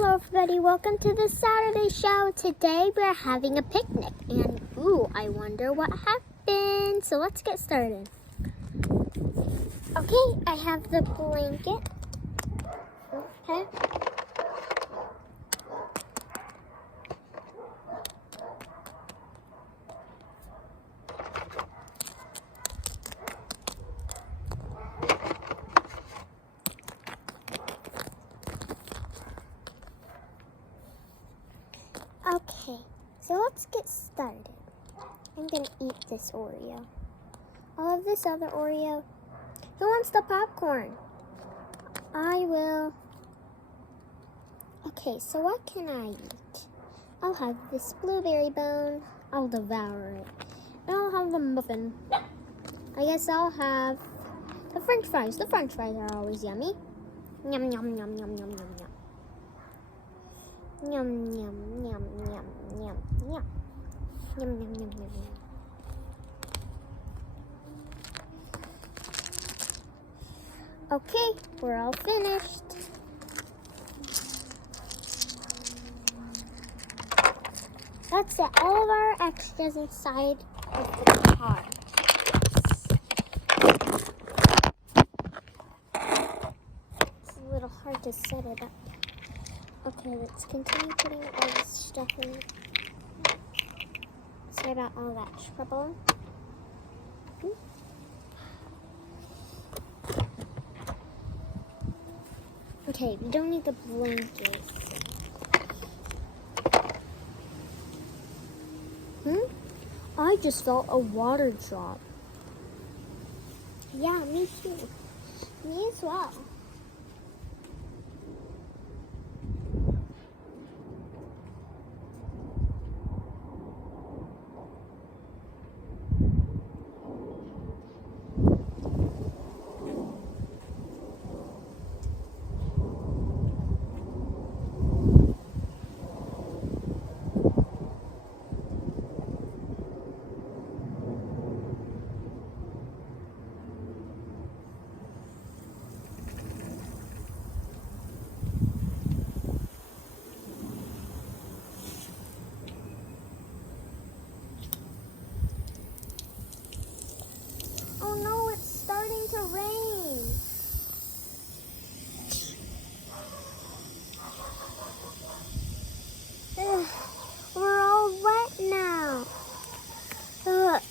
Hello everybody, welcome to the Saturday show. Today we're having a picnic and I wonder what happened. So let's get started. Okay, I have the blanket. Okay. Okay, so let's get started. I'm gonna eat this Oreo. I'll have this other Oreo. Who wants the popcorn? I will. Okay, so what can I eat? I'll have this blueberry bone. I'll devour it. And I'll have the muffin. I guess I'll have the french fries. The french fries are always yummy. Yum, yum, yum, yum, yum, yum, yum. Yum, yum, yum, yum, yum, yum. Yum, yum, yum, yum, yum. Okay, we're all finished. Let's set all of our extras inside of the car. It's a little hard to set it up. Okay, let's continue putting all this stuff in. Sorry about all that trouble. Okay, we don't need the blanket. I just felt a water drop. Yeah, me too. Me as well. To rain. Ugh, we're all wet now. Ugh.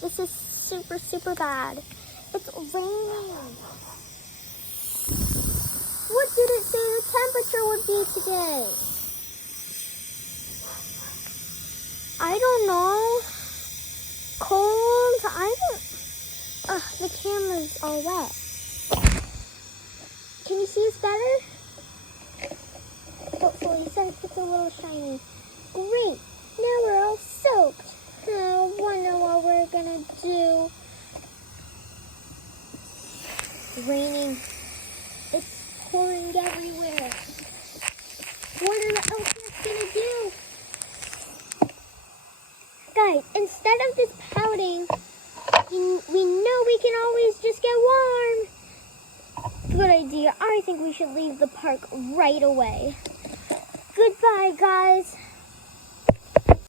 This is super bad. It's raining. What did it say the temperature would be today? I don't know. Cold. The camera's all wet. Can you see us better? Hopefully, since it's a little shiny. Great. Now we're all soaked. I wonder what we're gonna do. Raining. It's pouring everywhere. What are the elephants gonna do? Guys, instead of just pouting, we know we can always just get warm. Good idea. I think we should leave the park right away. Goodbye, guys.